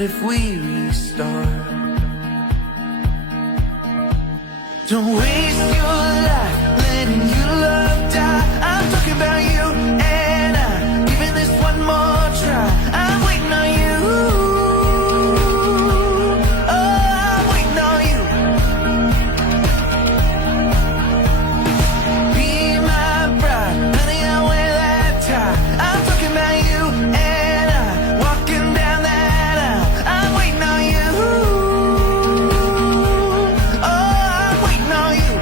What if we restart? Don't waste your life letting your love die. I'm talking about you and I, giving this one more try. I'm waiting on you. Oh, I'm waiting on you. Be my bride, honey, I'll wear that tie. I'm talking about you and I, walking down that aisle. I'm waiting on you. Oh, I'm waiting on you.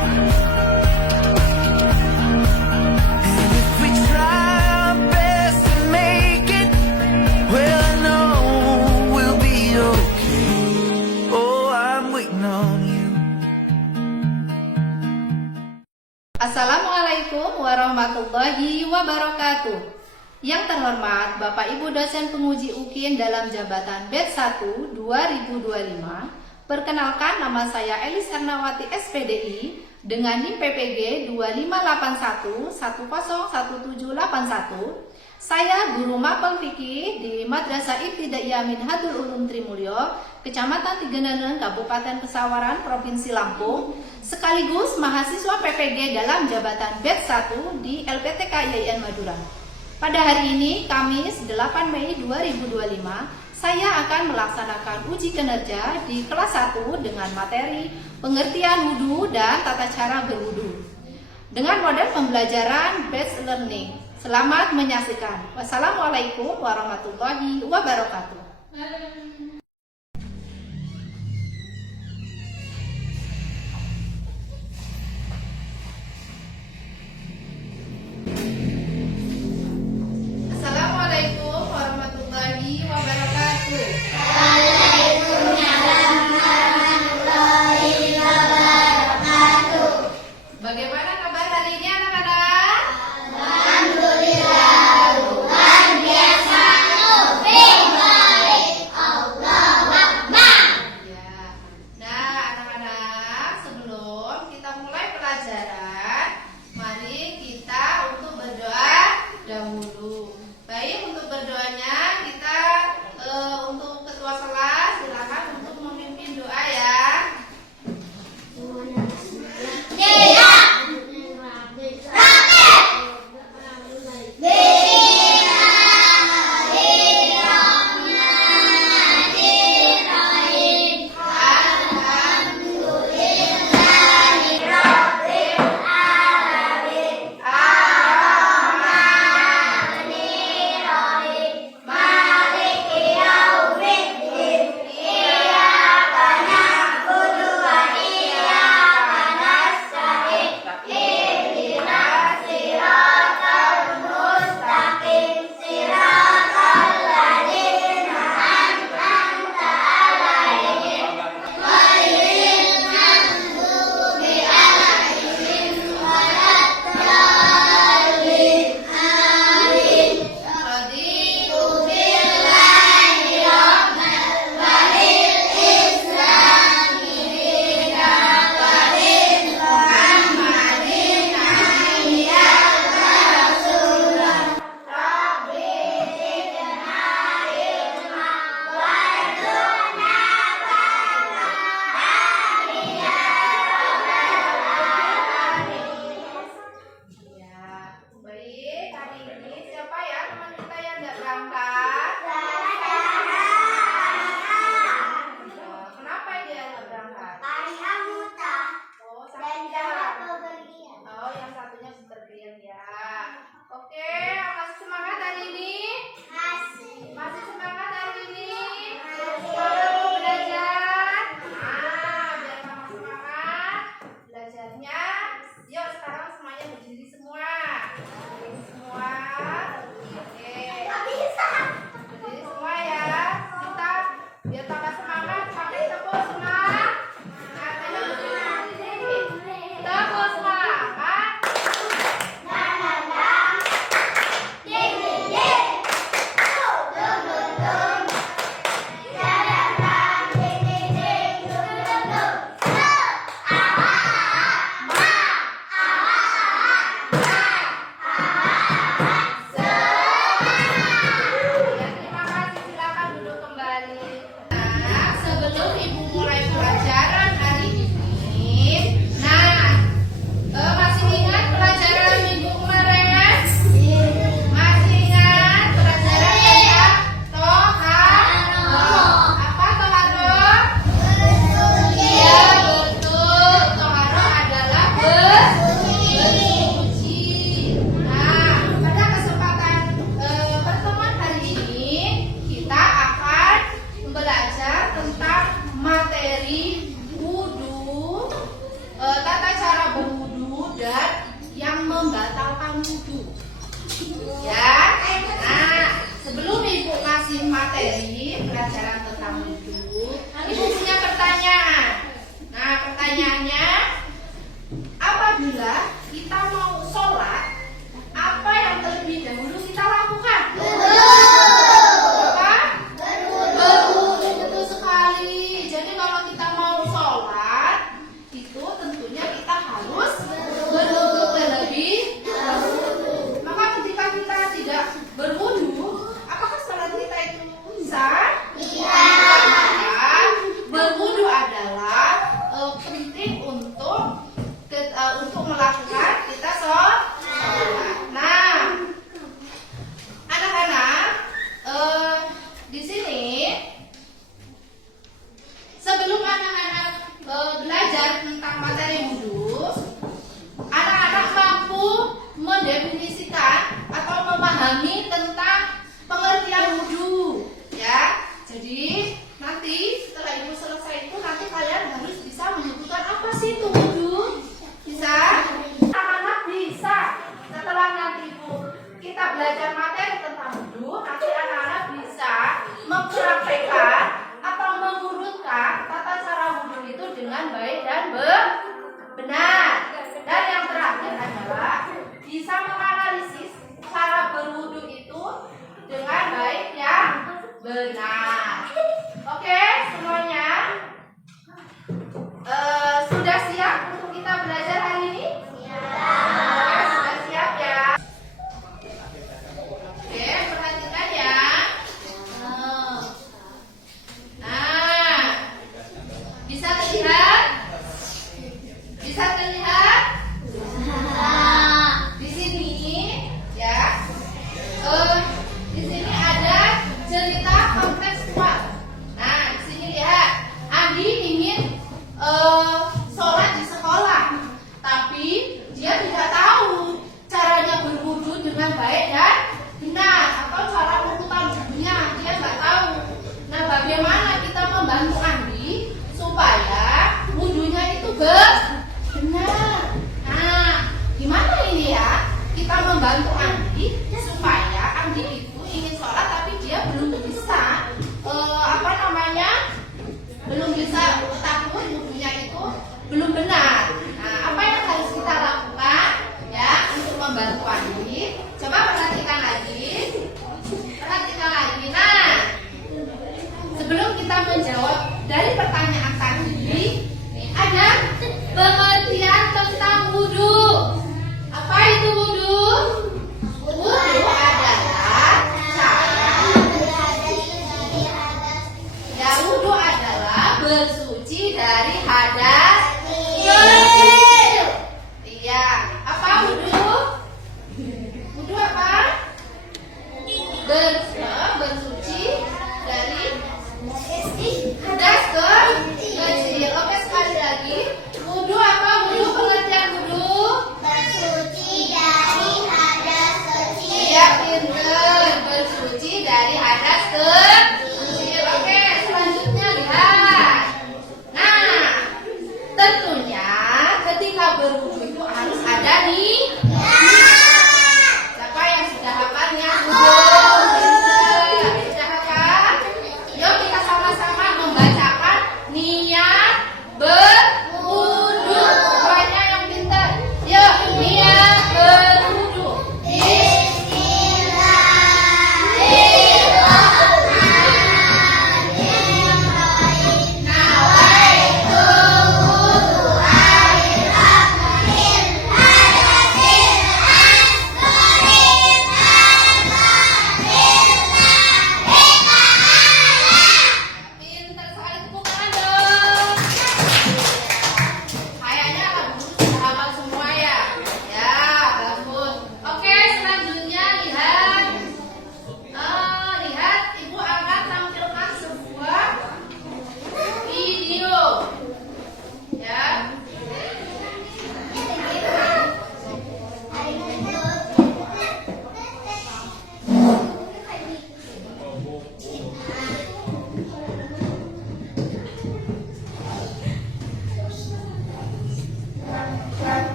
And if we try our best to make it, well, I know we'll be okay. Oh, I'm waiting on you. Assalamualaikum warahmatullahi wabarakatuh. Yang terhormat Bapak Ibu dosen penguji UKIN dalam jabatan Batch 1 2025. Perkenalkan, nama saya Elis Ernawati SPDI dengan NIM PPG 2581101781. Saya guru mapel fikih di Madrasah Ibtidaiyah Minhajul Ulum Trimulyo, Kecamatan Tigeneneng, Kabupaten Pesawaran, Provinsi Lampung, sekaligus mahasiswa PPG dalam jabatan Batch 1 di LPTK IAIN Madura. Pada hari ini, Kamis 8 Mei 2025, saya akan melaksanakan uji kinerja di kelas 1 dengan materi pengertian wudhu dan tata cara berwudhu dengan model pembelajaran Batch Learning. Selamat menyaksikan. Wassalamualaikum warahmatullahi wabarakatuh. Assalamualaikum warahmatullahi wabarakatuh. Bagaimana kabar hari ini anak-anak? Ya. Nah, anak-anak, sebelum kita mulai pelajaran, mari kita untuk berdoa dahulu. Baik, untuk berdoanya kita untuk ketua kelas silakan untuk memimpin doa ya. apabila kita mau sholat, apa yang terlebih dahulu kita lakukan? Apa? Berwudu, betul sekali. Jadi kalau kita mau sholat, itu tentunya kita harus berwudu terlebih dahulu. Maka ketika kita tidak berwudu, apakah sholat kita itu sah? Iya. Berwudu adalah penting untuk melakukan kita sholat.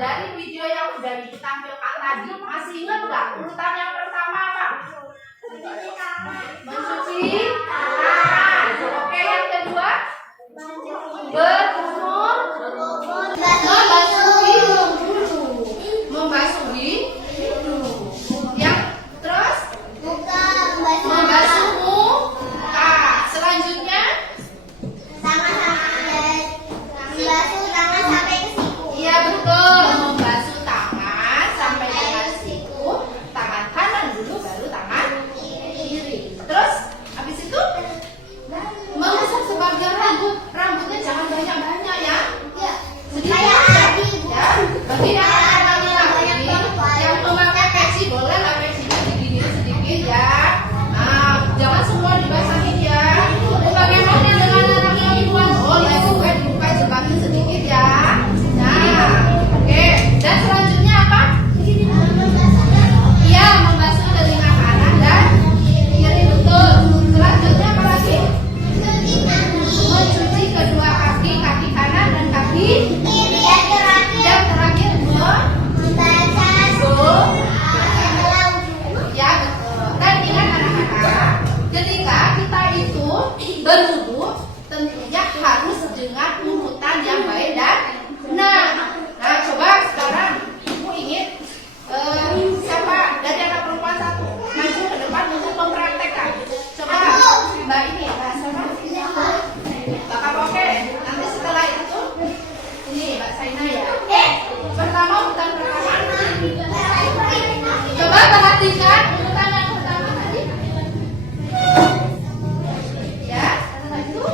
dari video yang sudah ditampilkan tadi, masih ingat nggak urutan yang pertama apa? Mencuci tangan. Oke, yang kedua berkumur, membasuh hidung dulu, membasuh hidung. Yang terus membasuh muka. Selanjutnya iya betul, membasuh tangan sampai dengan siku. Tangan kanan dulu, baru tangan kiri. Terus habis itu mengusap sebagian rambut. Rambutnya jangan banyak-banyak ya. Sedikit aja. Ya, bagi yang memakai peci boleh lah pecinya diginiin sedikit ya. Nah, jangan semua dibasahin ya. Bagaimana dengan anak yang ibuan? Oh ya, gue dibuka sebagian sedikit ya. Nah, oke. Dan selanjutnya apa? Iya, membasuh telinga kanan dan kiri betul. Selanjutnya apa lagi? Mencuci kedua kaki, kaki kanan dan kaki kiri. Dan terakhir ya betul. Dan ingat anak-anak, ketika kita itu berwudu, tentunya harus dengan urutan yang baik dan benar. Nah, coba sekarang ibu ingin siapa dari anak perempuan satu maju ke depan untuk mempraktekkan. Coba mbak ini, mbak siapa? Mbak Kapoke. Nanti setelah itu ini mbak Saina ya. Pertama urutan pertama. Coba perhatikan urutan yang pertama tadi. Ya, setelah itu.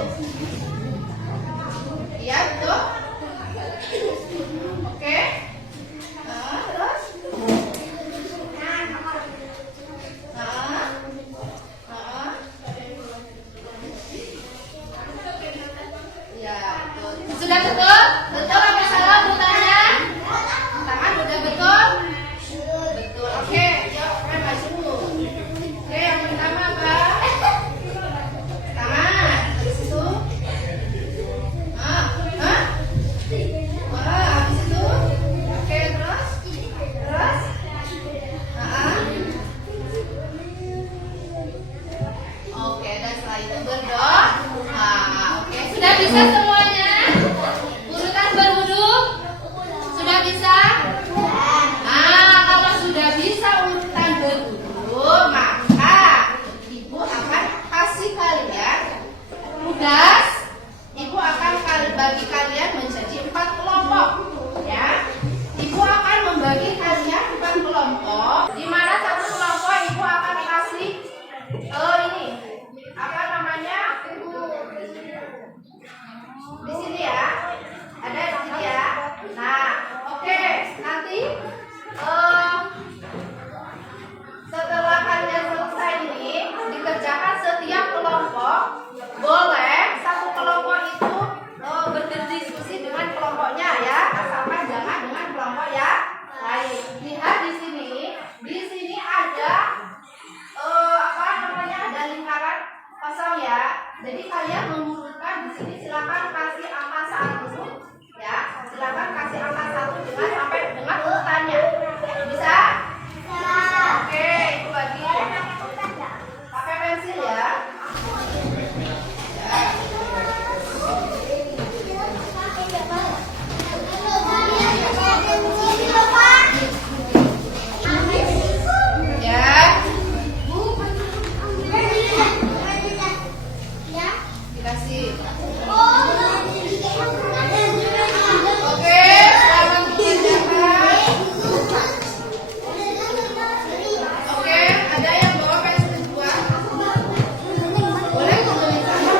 Iya betul. Oke. Terus. Ya, betul. Sudah betul? Betul apa salah urutannya? Tangan udah betul? Betul. Oke, yuk kita maju. Oke, yang pertama apa? Tangan. Habis itu. Habis itu. Oke, terus. Terus. Oke, dan setelah itu berdoa. Oke, sudah bisa semuanya? Urutan berwudu? Sudah bisa? Kalau sudah bisa urutan berwudu, maka ibu akan kasih kalian tugas. Ibu akan bagi kalian menjadi 4 kelompok, ya. Ibu akan membagi kalian 4 kelompok, di mana satu kelompok ibu akan kasih ini apa namanya? Di sini ya. Ada di sini ya. Nah, oke. Nanti setelah kalian selesai ini dikerjakan setiap kelompok. Boleh satu kelompok itu berdiskusi dengan kelompoknya ya, asalkan jangan dengan kelompok ya lain. Lihat di sini. Di sini ada apa namanya? Ada lingkaran kosong ya. Jadi kalian mengurutkan di sini, silakan kasih angka 1 ya. Silakan kasih angka 1 dengan sampai dengan urutannya. Bisa? Oke, itu bagi. Pakai pensil ya. Dikasih. Oke, selamat mengerjakan. Oke, ada yang bawa pensil 2? Boleh kumpulin sama?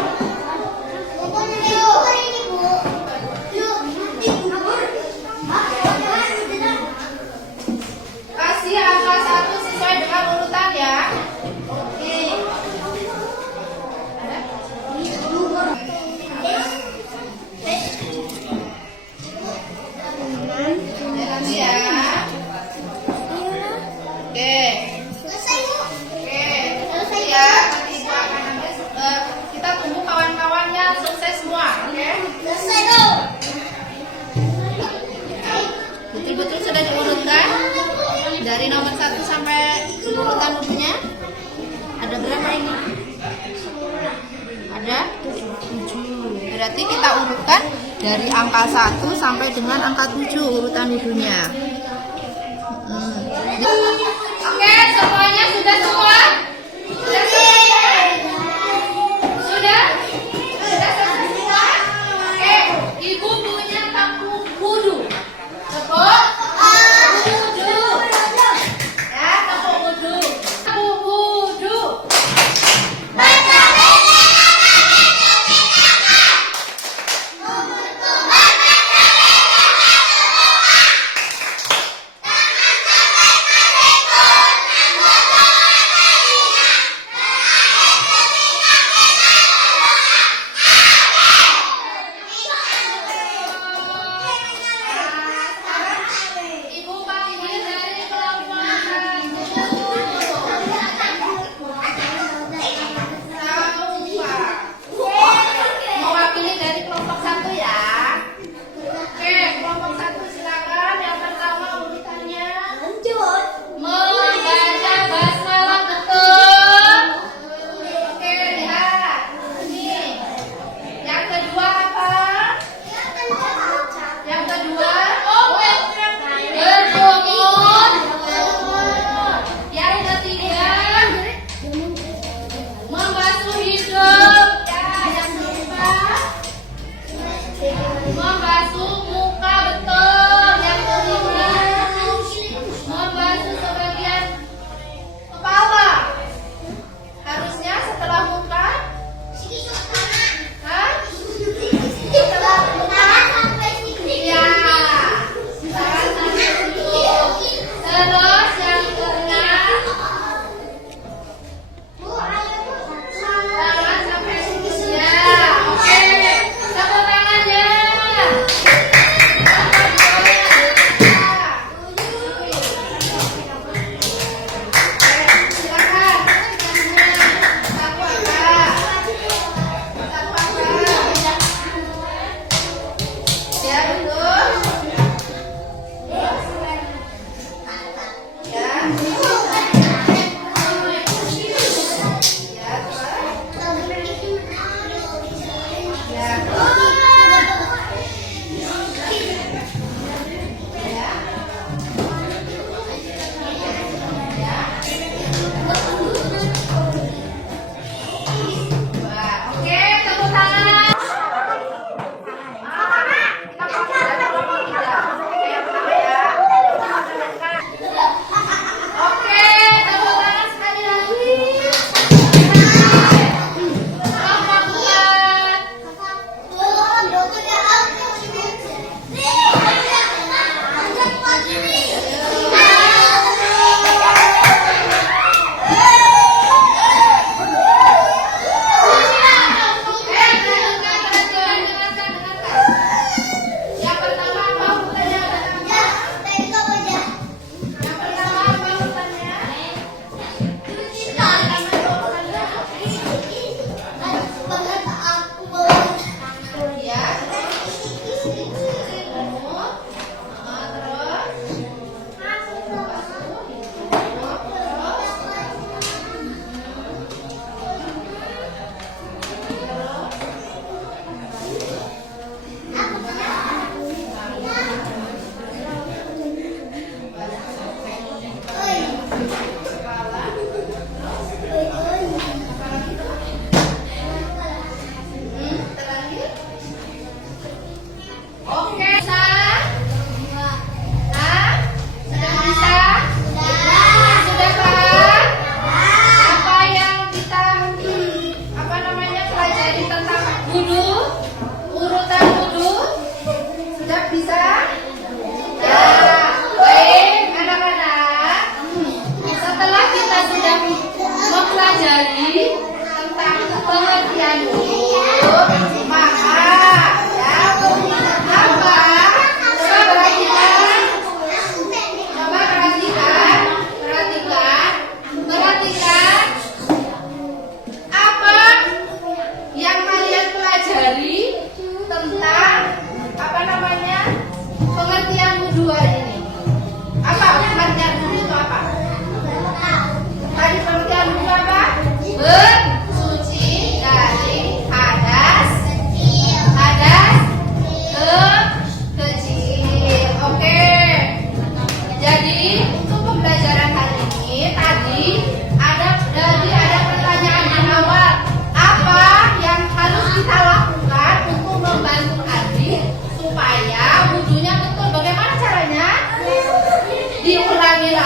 Kasih angka 1 sesuai dengan urutan ya. Oke. Kasih ya. Oke. Oke. Selesai ya. Nanti ibu akan ambil. Kita tunggu kawan-kawannya selesai semua. Oke. Selesai dong. Itu betul sudah diurutkan dari nomor 1 sampai urutan wudhunya. Ada berapa ini? Ada 7. Berarti kita urutkan dari angka 1 sampai dengan angka 7 urutan wudhunya. Oke, semuanya sudah semua? Sudah selesai? Sudah? Sudah selesai semua? Oke, Ibu punya tampung wudhu. Tepuk wudhu. Ya, tepuk wudhu. Tepuk wudhu.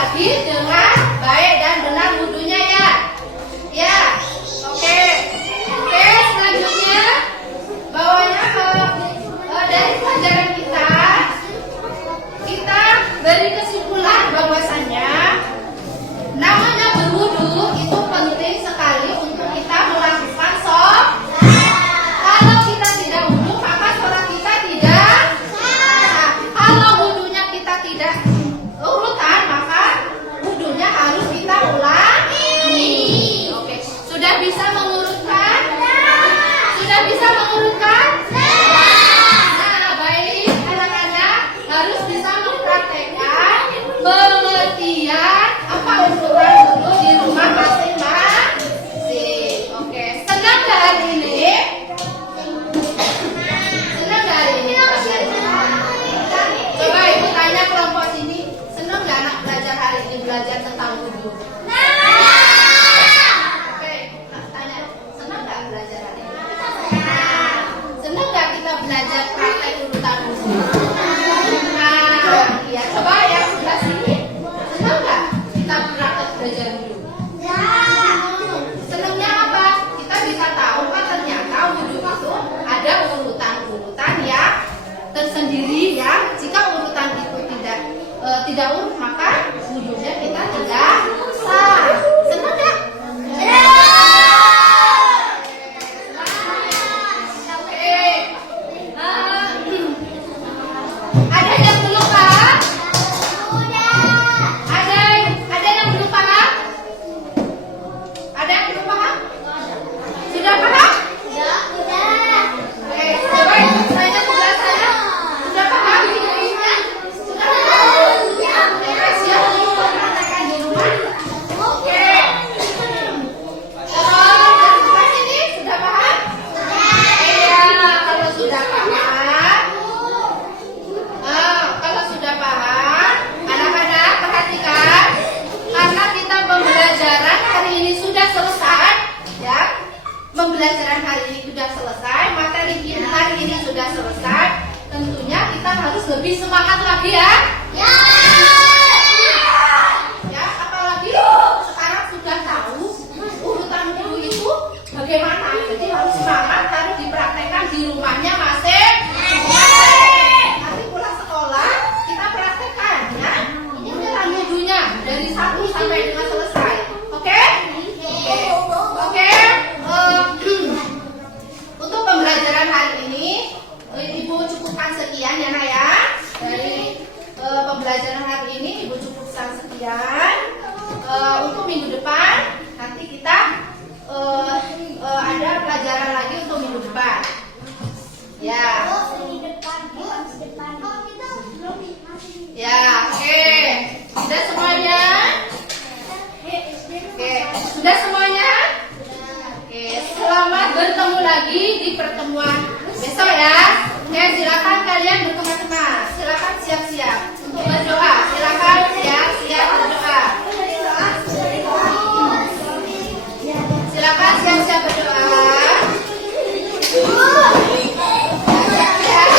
lagi dengan baik dan benar wudhunya ya. Ya, oke. Oke, selanjutnya bawahnya dari pelajaran kita beri kesimpulan bahwasannya namanya berwudu itu penting sekali untuk kita melakukan sholat. Kalau kita tidak wudu maka sholat kita tidak sah. Kalau wudunya kita tidak urutan maka wudunya harus kita ulangi. Oke, sudah bisa mengurutkan? Sudah bisa mengurutkan? Nah, baik, anak-anak harus bisa mempraktekkan pengertian apa urutan wudu di rumah masing-masing. Oke, senang nggak hari ini? Senang nggak hari ini? Coba ibu tanya kelompok sini, senang nggak anak belajar hari ini, belajar tentang wudu? Oke, tanya, senang nggak belajar hari ini? Senang nggak kita belajar praktek urutan wudu? Nah, iya, coba yang sebelah sini, senang nggak kita praktek belajar wudu? Senangnya apa? Kita bisa tahu kan ternyata wudu itu ada urutan-urutan yang tersendiri ya. Jika urutan itu tidak urut maka wudunya kita tidak sah. Senang nggak? Oke. Ada yang belum paham? Ada yang belum paham? Ada yang belum paham? Sudah paham? Oke, coba saya sebelah sana. Sudah paham videonya? Sudah paham? Oke, siap untuk mempraktekkan di rumah? Oke. Kalau dari sebelah sini sudah paham? Iya, kalau sudah paham. Kalau sudah paham, anak-anak perhatikan, karena kita pembelajaran hari ini sudah selesai, ya. Pembelajaran hari ini sudah selesai, materi hari ini sudah selesai. Tentunya kita harus lebih semangat lagi ya. Ya, apalagi sekarang sudah tahu urutan wudu itu bagaimana. Jadi harus semangat, harus dipraktekkan di rumahnya masing-masing. Nanti pulang sekolah kita praktekkan ya. Urutan wudunya dari 1 sampai dengan selesai. Oke? Oke. Untuk pembelajaran hari ini Ibu cukupkan sekian ya Nak ya. Dari pembelajaran hari ini Ibu cukupkan sekian. Untuk minggu depan nanti kita ada pelajaran lagi untuk minggu depan. Ya. Ya, oke. Sudah semuanya? Oke, sudah semunya? Oke, selamat bertemu lagi di pertemuan besok ya. Oke, silakan kalian berteman-teman. Silakan siap-siap untuk berdoa. Silakan siap-siap berdoa. Silakan siap-siap berdoa. Siap-siap.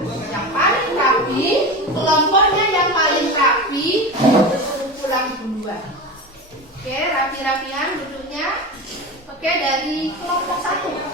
yang paling rapi, kelompoknya yang paling rapi pulang duluan. Oke, rapi-rapian duduknya. Oke, dari kelompok 1.